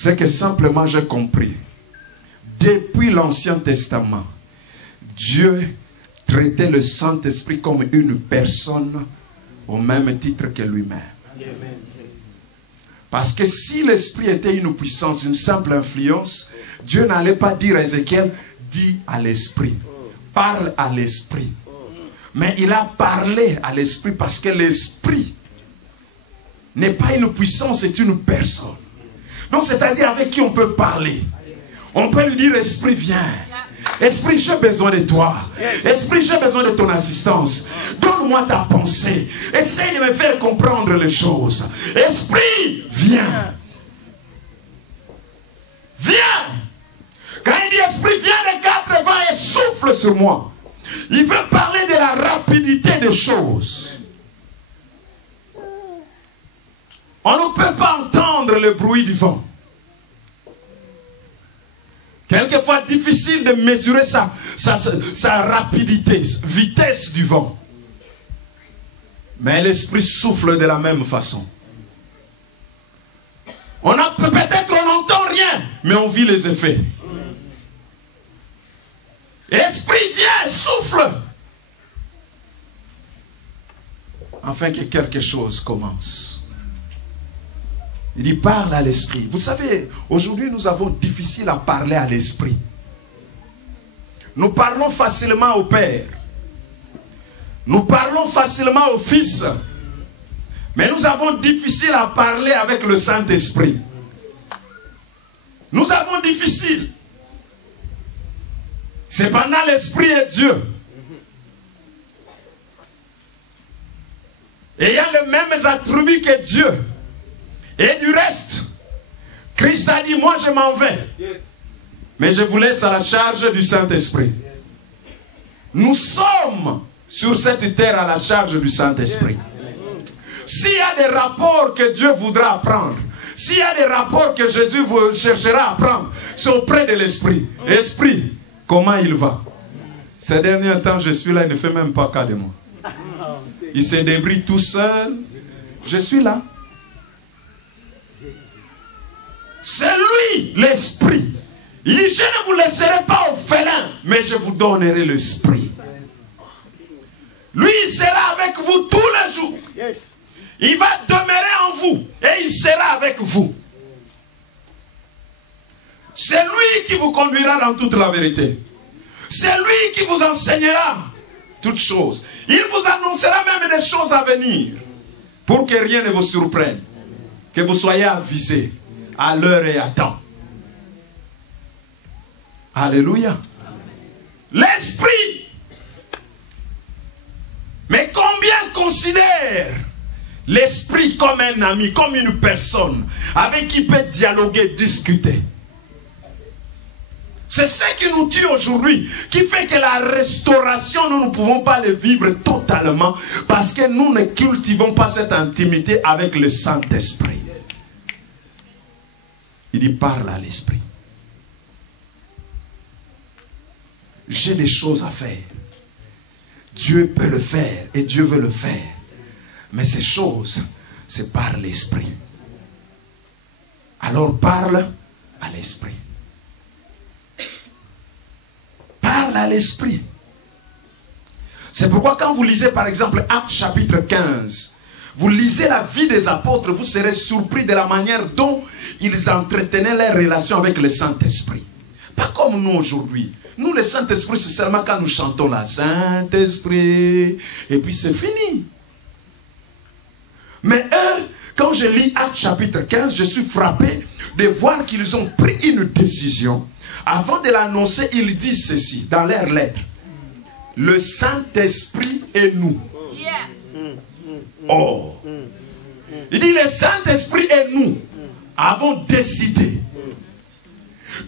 C'est que simplement j'ai compris. Depuis l'Ancien Testament, Dieu traitait le Saint-Esprit comme une personne au même titre que lui-même. Parce que si l'Esprit était une puissance, une simple influence, Dieu n'allait pas dire à Ézéchiel, dis à l'Esprit, parle à l'Esprit. Mais il a parlé à l'Esprit parce que l'Esprit n'est pas une puissance, c'est une personne. Donc c'est-à-dire avec qui on peut parler. On peut lui dire, Esprit, viens. Esprit, j'ai besoin de toi. Esprit, j'ai besoin de ton assistance. Donne-moi ta pensée. Essaye de me faire comprendre les choses. Esprit, viens. Viens. Quand il dit Esprit, viens des quatre vents et souffle sur moi. Il veut parler de la rapidité des choses. On ne peut pas entendre le bruit du vent. Quelquefois difficile de mesurer sa rapidité, vitesse du vent. Mais l'Esprit souffle de la même façon. Peut-être on n'entend rien, mais on vit les effets. Esprit, viens, souffle. Afin que quelque chose commence. Il dit, parle à l'Esprit. Vous savez, aujourd'hui, nous avons difficile à parler à l'Esprit. Nous parlons facilement au Père. Nous parlons facilement au Fils. Mais nous avons difficile à parler avec le Saint-Esprit. Nous avons difficile. Cependant, l'Esprit est Dieu. Ayant les mêmes attributs que Dieu. Et du reste, Christ a dit, moi je m'en vais. Mais je vous laisse à la charge du Saint-Esprit. Nous sommes sur cette terre à la charge du Saint-Esprit. S'il y a des rapports que Dieu voudra apprendre, s'il y a des rapports que Jésus vous cherchera à apprendre, c'est auprès de l'Esprit. Esprit, comment il va? Ces derniers temps, je suis là, il ne fait même pas cas de moi. Il se débrouille tout seul. Je suis là. C'est lui, l'Esprit. Il dit, je ne vous laisserai pas orphelin, mais je vous donnerai l'Esprit. Lui, il sera avec vous tous les jours. Il va demeurer en vous et il sera avec vous. C'est lui qui vous conduira dans toute la vérité. C'est lui qui vous enseignera toutes choses. Il vous annoncera même des choses à venir pour que rien ne vous surprenne. Que vous soyez avisés à l'heure et à temps. Alléluia. L'Esprit. Mais combien considère l'Esprit comme un ami, comme une personne avec qui il peut dialoguer, discuter? C'est ce qui nous tue aujourd'hui, qui fait que la restauration, nous ne pouvons pas le vivre totalement parce que nous ne cultivons pas cette intimité avec le Saint-Esprit. Il dit, parle à l'Esprit. J'ai des choses à faire. Dieu peut le faire et Dieu veut le faire. Mais ces choses, c'est par l'Esprit. Alors parle à l'Esprit. Parle à l'Esprit. C'est pourquoi quand vous lisez par exemple Actes chapitre 15, vous lisez la vie des apôtres, vous serez surpris de la manière dont ils entretenaient leurs relations avec le Saint-Esprit. Pas comme nous aujourd'hui. Nous, le Saint-Esprit, c'est seulement quand nous chantons la Saint-Esprit. Et puis c'est fini. Mais eux, quand je lis Actes chapitre 15, je suis frappé de voir qu'ils ont pris une décision. Avant de l'annoncer, ils disent ceci dans leurs lettres. Le Saint-Esprit est nous. Oh. Il dit le Saint-Esprit et nous avons décidé.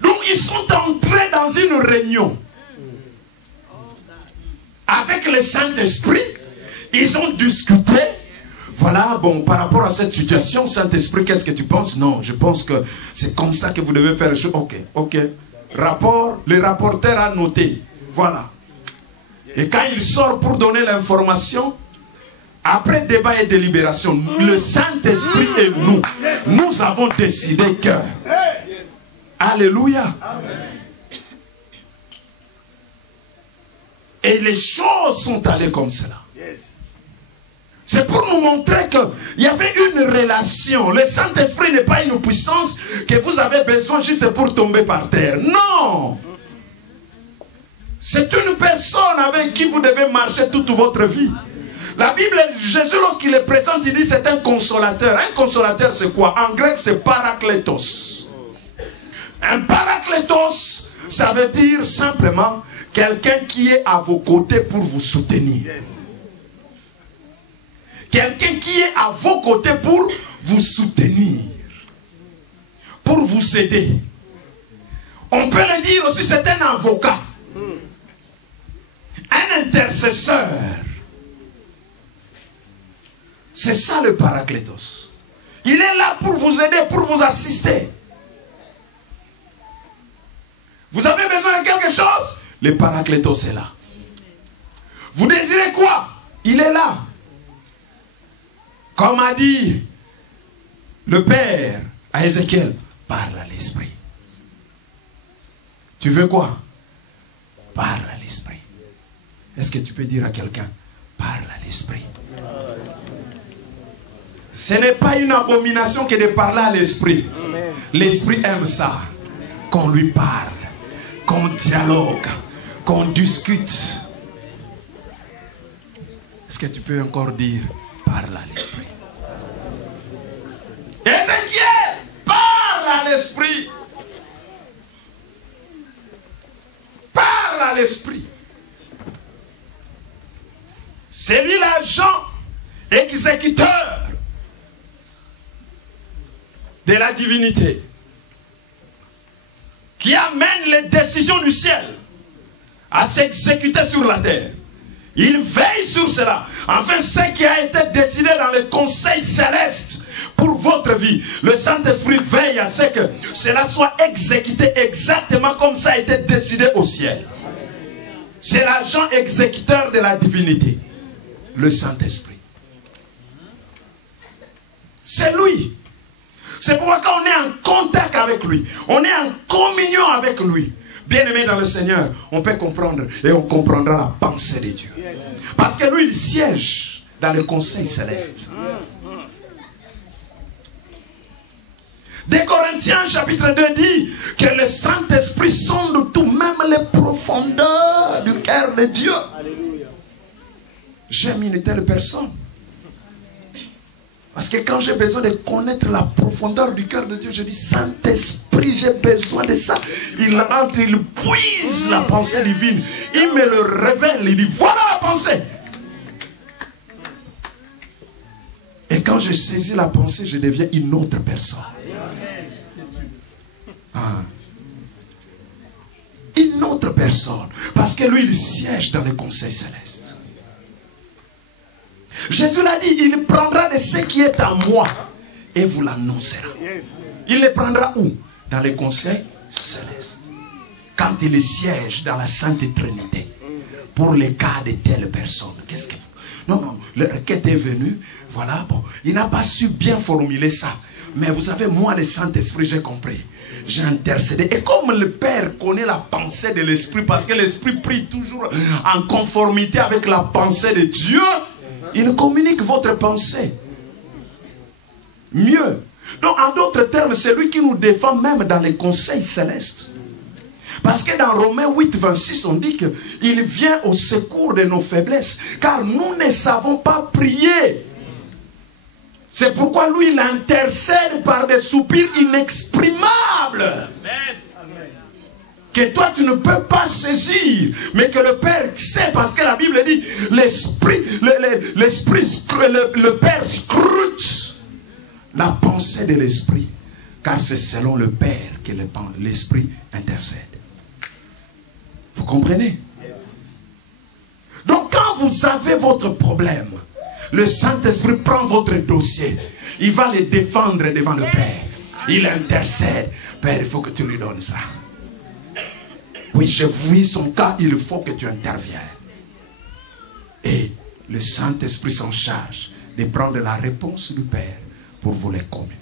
Donc ils sont entrés dans une réunion avec le Saint-Esprit. Ils ont discuté. Voilà, bon, par rapport à cette situation, Saint-Esprit, qu'est-ce que tu penses? Non, je pense que c'est comme ça que vous devez faire les choses. Ok, ok. Rapport, le rapporteur a noté. Voilà. Et quand il sort pour donner l'information, après débat et délibération, le Saint-Esprit et nous avons décidé que Alléluia. Amen. Et les choses sont allées comme cela. Yes. C'est pour nous montrer qu'il y avait une relation. Le Saint-Esprit n'est pas une puissance que vous avez besoin juste pour tomber par terre. Non! C'est une personne avec qui vous devez marcher toute votre vie. La Bible, Jésus, lorsqu'il est présent, il dit c'est un consolateur. Un consolateur, c'est quoi? En grec, c'est parakletos. Un parakletos, ça veut dire simplement quelqu'un qui est à vos côtés pour vous soutenir. Quelqu'un qui est à vos côtés pour vous soutenir. Pour vous aider. On peut le dire aussi, c'est un avocat. Un intercesseur. C'est ça le parakletos. Il est là pour vous aider, pour vous assister. Vous avez besoin de quelque chose? Le parakletos est là. Vous désirez quoi? Il est là. Comme a dit le Père à Ézéchiel, parle à l'Esprit. Tu veux quoi? Parle à l'Esprit. Est-ce que tu peux dire à quelqu'un, parle à l'Esprit? Ce n'est pas une abomination que de parler à l'Esprit. L'Esprit aime ça. Qu'on lui parle, qu'on dialogue, qu'on discute. Est-ce que tu peux encore dire, parle à l'Esprit? Ézéchiel, parle à l'Esprit. Parle à l'Esprit. C'est lui l'agent exécuteur de la divinité qui amène les décisions du ciel à s'exécuter sur la terre. Il veille sur cela. Enfin, ce qui a été décidé dans le conseil céleste pour votre vie, le Saint-Esprit veille à ce que cela soit exécuté exactement comme ça a été décidé au ciel. C'est l'agent exécuteur de la divinité, le Saint-Esprit. C'est lui. C'est pourquoi quand on est en contact avec lui, on est en communion avec lui, bien-aimé dans le Seigneur, on peut comprendre et on comprendra la pensée de Dieu. Parce que lui, il siège dans le conseil céleste. Des Corinthiens chapitre 2 dit que le Saint-Esprit sonde tout, même les profondeurs du cœur de Dieu. J'aime une telle personne. Parce que quand j'ai besoin de connaître la profondeur du cœur de Dieu, je dis, Saint-Esprit, j'ai besoin de ça. Il entre, il puise la pensée divine. Il me le révèle, il dit, voilà la pensée. Et quand je saisis la pensée, je deviens une autre personne. Ah. Une autre personne. Parce que lui, il siège dans le conseil céleste. Jésus l'a dit, il prendra de ce qui est en moi et vous l'annoncera. Il le prendra où? Dans le conseil céleste. Quand il siège dans la Sainte Trinité. Pour les cas de telle personne. Qu'est-ce que... Non, le requête est venu. Voilà, bon. Il n'a pas su bien formuler ça. Mais vous savez, moi, le Saint-Esprit, j'ai compris. J'ai intercédé. Et comme le Père connaît la pensée de l'Esprit, parce que l'Esprit prie toujours en conformité avec la pensée de Dieu, il communique votre pensée. Mieux. Donc, en d'autres termes, c'est lui qui nous défend même dans les conseils célestes. Parce que dans Romains 8, 26, on dit qu'il vient au secours de nos faiblesses. Car nous ne savons pas prier. C'est pourquoi lui, il intercède par des soupirs inexprimables. Amen. Que toi tu ne peux pas saisir, mais que le Père sait, parce que la Bible dit l'Esprit, le Père scrute la pensée de l'Esprit, car c'est selon le Père que l'Esprit intercède. Vous comprenez? Donc quand vous avez votre problème, le Saint-Esprit prend votre dossier, il va le défendre devant le Père, il intercède. Père, il faut que tu lui donnes ça. Oui, j'ai vu son cas, il faut que tu interviennes. Et le Saint-Esprit s'en charge de prendre la réponse du Père pour vous les communiquer.